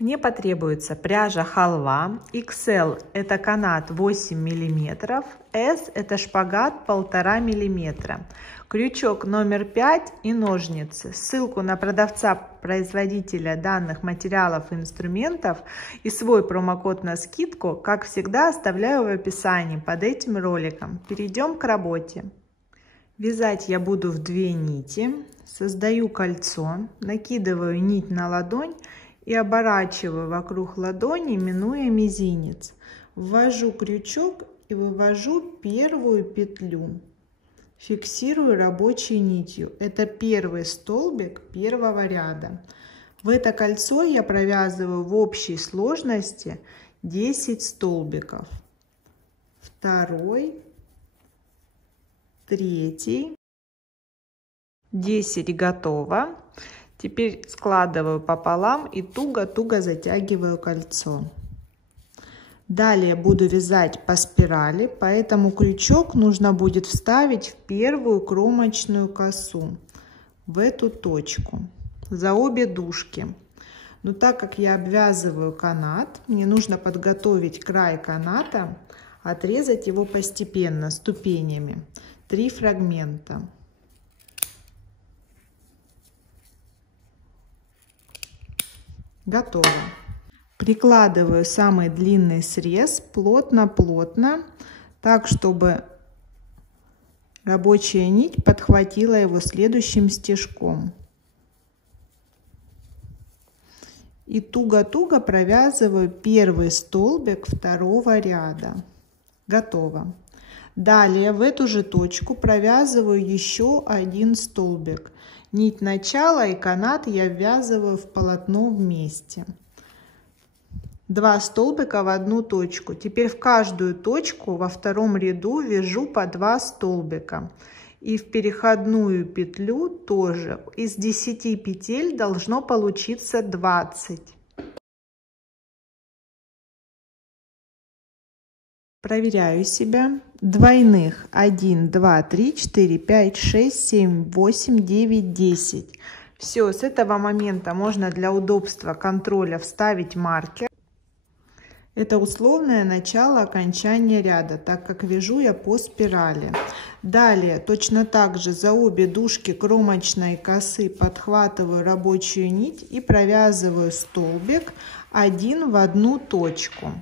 Мне потребуется пряжа халва, XL это канат 8 мм, S это шпагат 1,5 мм, крючок номер 5 и ножницы. Ссылку на продавца-производителя данных материалов и инструментов и свой промокод на скидку, как всегда, оставляю в описании под этим роликом. Перейдем к работе. Вязать я буду в 2 нити. Создаю кольцо, накидываю нить на ладонь и оборачиваю вокруг ладони, минуя мизинец. Ввожу крючок и вывожу первую петлю. Фиксирую рабочей нитью. Это первый столбик первого ряда. В это кольцо я провязываю в общей сложности 10 столбиков. Второй, третий, 10 готово. Теперь складываю пополам и туго-туго затягиваю кольцо. Далее буду вязать по спирали, поэтому крючок нужно будет вставить в первую кромочную косу, в эту точку, за обе дужки. Но так как я обвязываю канат, мне нужно подготовить край каната, отрезать его постепенно, ступенями. 3 фрагмента. Готово. Прикладываю самый длинный срез плотно-плотно, так чтобы рабочая нить подхватила его следующим стежком. И туго-туго провязываю первый столбик второго ряда. Готово. Далее в эту же точку провязываю еще один столбик. Нить начала и канат я ввязываю в полотно вместе. 2 столбика в одну точку. Теперь в каждую точку во втором ряду вяжу по 2 столбика. И в переходную петлю тоже. Из 10 петель должно получиться 20. Проверяю себя. Двойных 1, 2, 3, 4, 5, 6, 7, 8, 9, 10. Все, с этого момента можно для удобства контроля вставить маркер. Это условное начало окончания ряда, так как вяжу я по спирали. Далее точно так же за обе дужки кромочной косы подхватываю рабочую нить и провязываю столбик один в одну точку.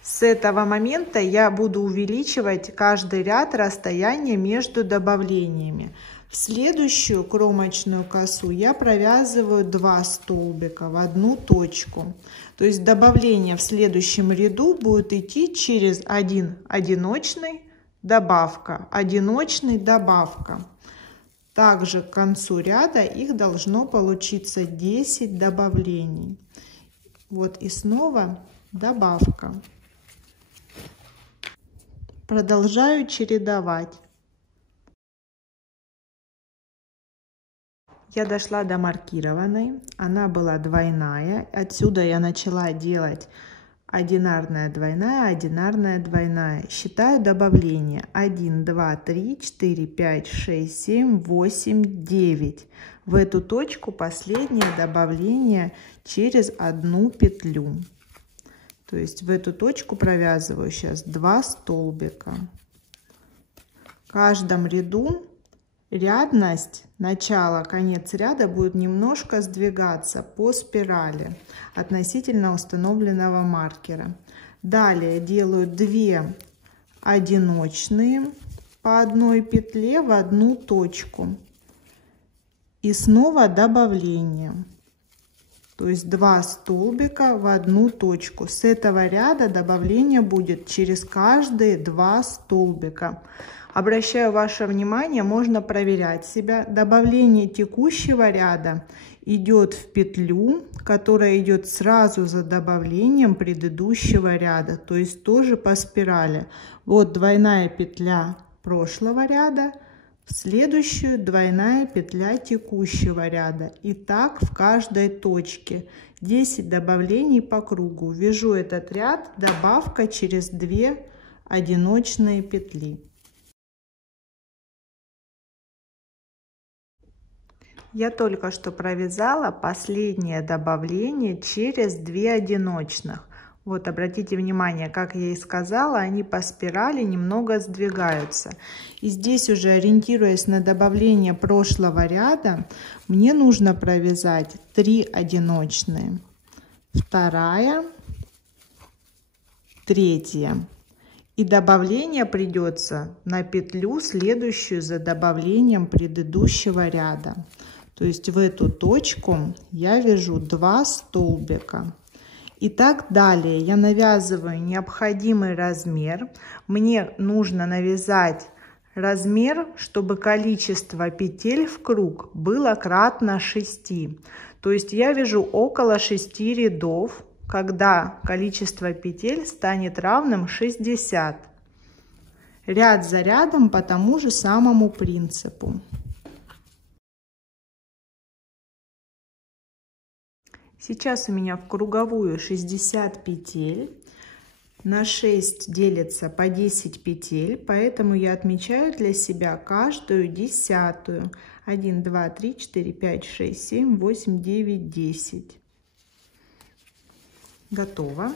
С этого момента я буду увеличивать каждый ряд расстояние между добавлениями. В следующую кромочную косу я провязываю 2 столбика в одну точку. То есть добавление в следующем ряду будет идти через один одиночный, добавка, одиночный, добавка. Также к концу ряда их должно получиться 10 добавлений. Вот и снова добавка. Продолжаю чередовать. Я дошла до маркированной, она была двойная. Отсюда я начала делать одинарная, двойная, одинарная, двойная. Считаю добавление. 1, 2, 3, 4, 5, 6, 7, 8, 9. В эту точку последнее добавление через одну петлю. То есть в эту точку провязываю сейчас 2 столбика. В каждом ряду рядность, начало, конец ряда будет немножко сдвигаться по спирали относительно установленного маркера. Далее делаю 2 одиночные по одной петле в одну точку. И снова добавление. То есть 2 столбика в одну точку. С этого ряда добавление будет через каждые 2 столбика. Обращаю ваше внимание, можно проверять себя. Добавление текущего ряда идет в петлю, которая идет сразу за добавлением предыдущего ряда. То есть тоже по спирали. Вот двойная петля прошлого ряда. В следующую двойная петля текущего ряда. И так в каждой точке 10 добавлений по кругу. Вяжу этот ряд, добавка через 2 одиночные петли. Я только что провязала последнее добавление через 2 одиночных. Вот обратите внимание, как я и сказала, они по спирали немного сдвигаются. И здесь уже, ориентируясь на добавление прошлого ряда, мне нужно провязать 3 одиночные, 2, 3. И добавление придется на петлю, следующую за добавлением предыдущего ряда. То есть в эту точку я вяжу 2 столбика. И так далее. Я навязываю необходимый размер. Мне нужно навязать размер, чтобы количество петель в круг было кратно 6. То есть я вяжу около 6 рядов, когда количество петель станет равным 60. Ряд за рядом по тому же самому принципу. Сейчас у меня в круговую 60 петель. На 6 делится по 10 петель, поэтому я отмечаю для себя каждую десятую. 1, 2, 3, 4, 5, 6, 7, 8, 9, 10. Готово.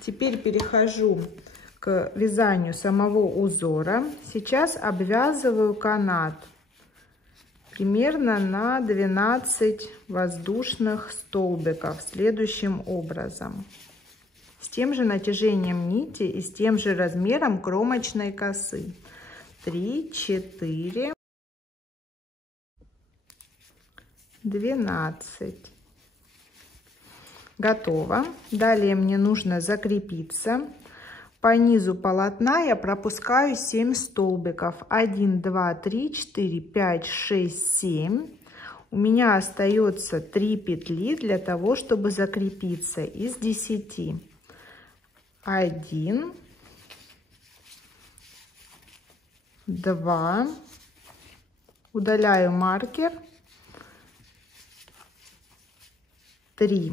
Теперь перехожу к вязанию самого узора. Сейчас обвязываю канат примерно на 12 воздушных столбиков следующим образом, с тем же натяжением нити и с тем же размером кромочной косы. 3, 4, 12. Готово. Далее мне нужно закрепиться. По низу полотна я пропускаю 7 столбиков. 1, 2, 3, 4, 5, 6, 7. У меня остается 3 петли для того, чтобы закрепиться из 10. 1, 2. Удаляю маркер. 3.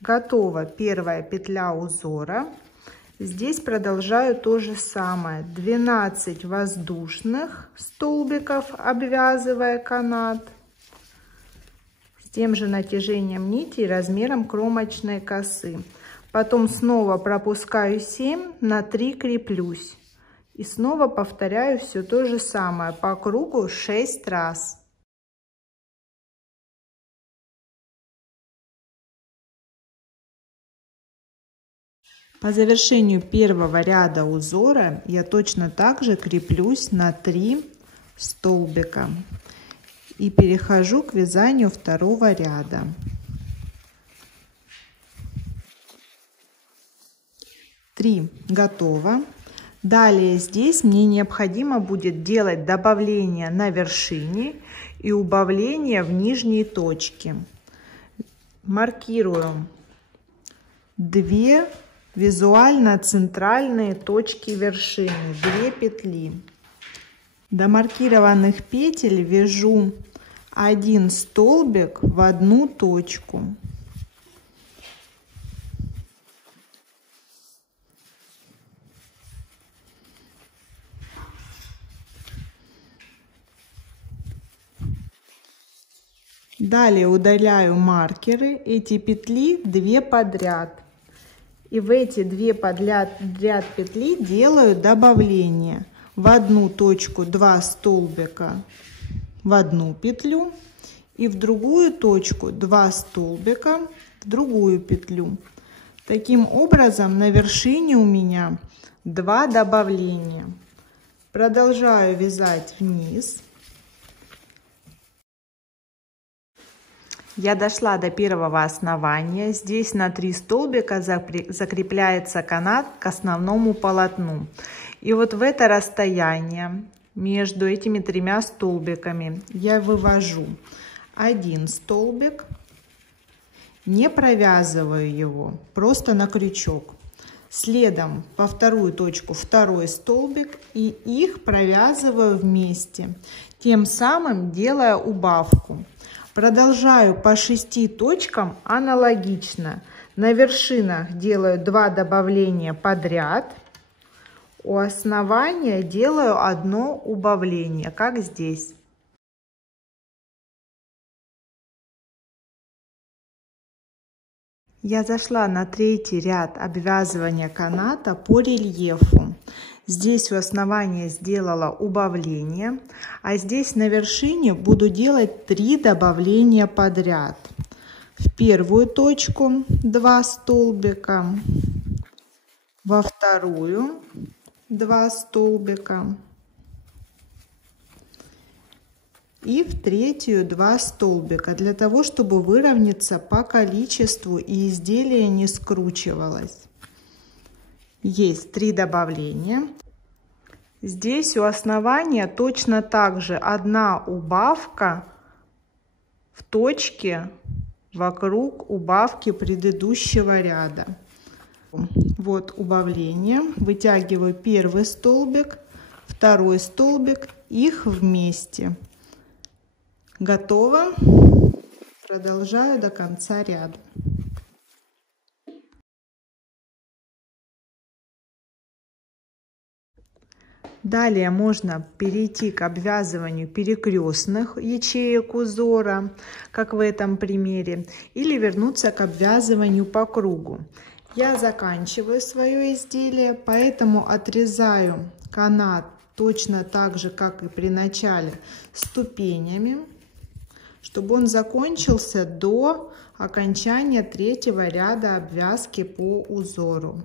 Готова первая петля узора. Здесь продолжаю то же самое. 12 воздушных столбиков, обвязывая канат с тем же натяжением нити и размером кромочной косы. Потом снова пропускаю 7, на 3 креплюсь. И снова повторяю все то же самое по кругу 6 раз. По завершению первого ряда узора я точно так же креплюсь на 3 столбика и перехожу к вязанию второго ряда. 3 готово. Далее здесь мне необходимо будет делать добавление на вершине и убавление в нижней точке. Маркирую 2 визуально центральные точки вершины, 2 петли. До маркированных петель вяжу 1 столбик в одну точку. Далее удаляю маркеры, эти петли 2 подряд. И в эти 2 подряд петли делаю добавление. В одну точку 2 столбика в одну петлю и в другую точку 2 столбика в другую петлю. Таким образом на вершине у меня 2 добавления. Продолжаю вязать вниз. Я дошла до первого основания. Здесь на 3 столбика закрепляется канат к основному полотну. И вот в это расстояние между этими 3 столбиками я вывожу 1 столбик, не провязываю его, просто на крючок. Следом во вторую точку 2 столбик и их провязываю вместе, тем самым делая убавку. Продолжаю по 6 точкам аналогично. На вершинах делаю 2 добавления подряд. У основания делаю 1 убавление, как здесь. Я зашла на третий ряд обвязывания каната по рельефу. Здесь у основания сделала убавление, а здесь на вершине буду делать 3 добавления подряд. В первую точку 2 столбика, во вторую 2 столбика и в третью 2 столбика, для того, чтобы выровняться по количеству и изделие не скручивалось. Есть 3 добавления. Здесь у основания точно так же 1 убавка в точке вокруг убавки предыдущего ряда. Вот убавление. Вытягиваю первый столбик, второй столбик, их вместе. Готово. Продолжаю до конца ряда. Далее можно перейти к обвязыванию перекрестных ячеек узора, как в этом примере, или вернуться к обвязыванию по кругу. Я заканчиваю свое изделие, поэтому отрезаю канат точно так же, как и при начале, ступенями, чтобы он закончился до окончания третьего ряда обвязки по узору.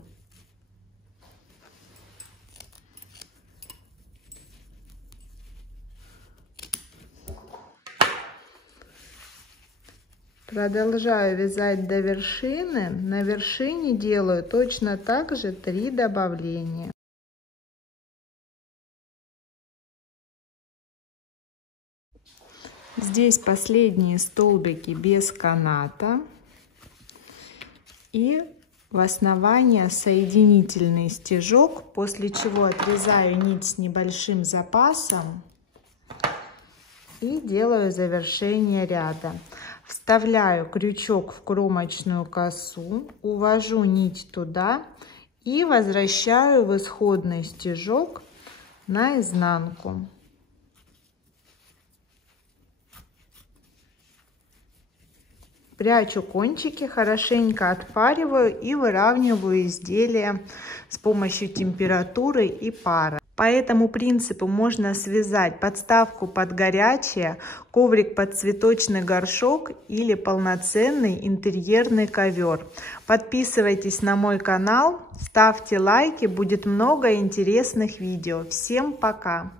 Продолжаю вязать до вершины. На вершине делаю точно так же 3 добавления. Здесь последние столбики без каната. И в основание соединительный стежок, после чего отрезаю нить с небольшим запасом и делаю завершение ряда. Вставляю крючок в кромочную косу, увожу нить туда и возвращаю в исходный стежок на изнанку. Прячу кончики, хорошенько отпариваю и выравниваю изделие с помощью температуры и пара. По этому принципу можно связать подставку под горячее, коврик под цветочный горшок или полноценный интерьерный ковер. Подписывайтесь на мой канал, ставьте лайки, будет много интересных видео. Всем пока!